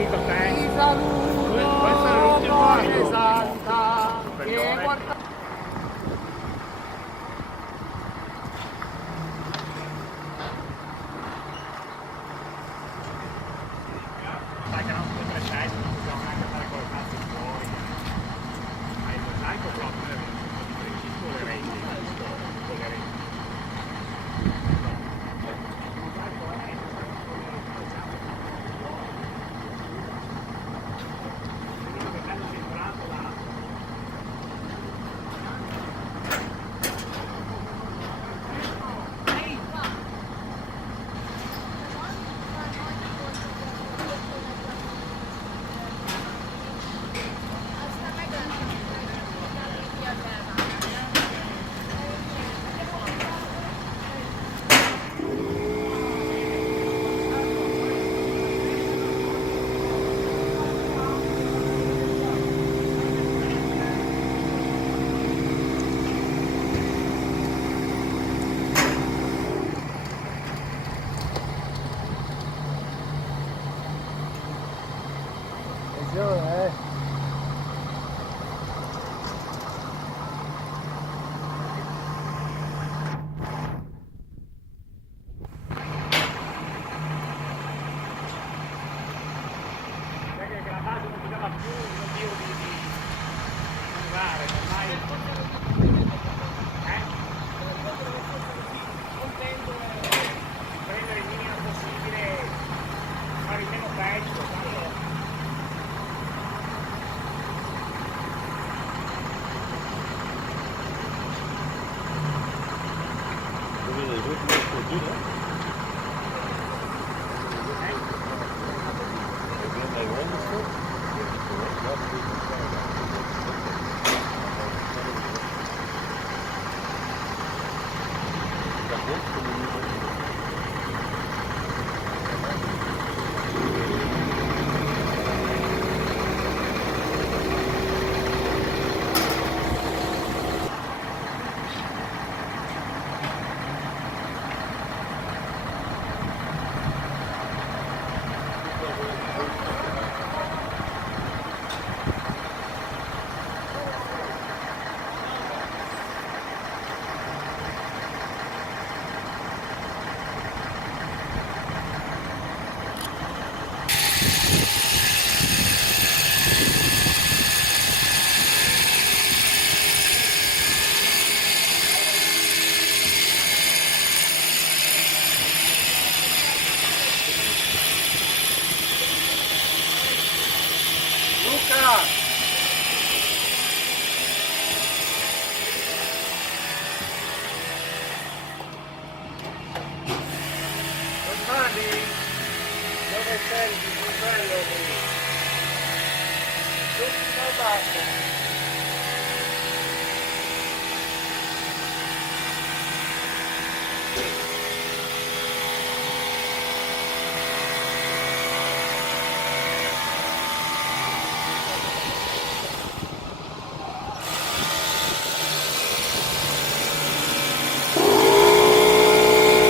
sentito te? Ti saluto, Può essere l'ultimo Madre atto. Santa, che Superiore. guarda... Sai che non sono 3-6, non possiamo neanche fare col cazzo fuori. Ma il mosaico proprio deve avere un po' di principio con le reti. Con le reti. Il mosaico è con le reti, siamo che bello centrato là. Perché la base non ti dava più un motivo di curare, ormai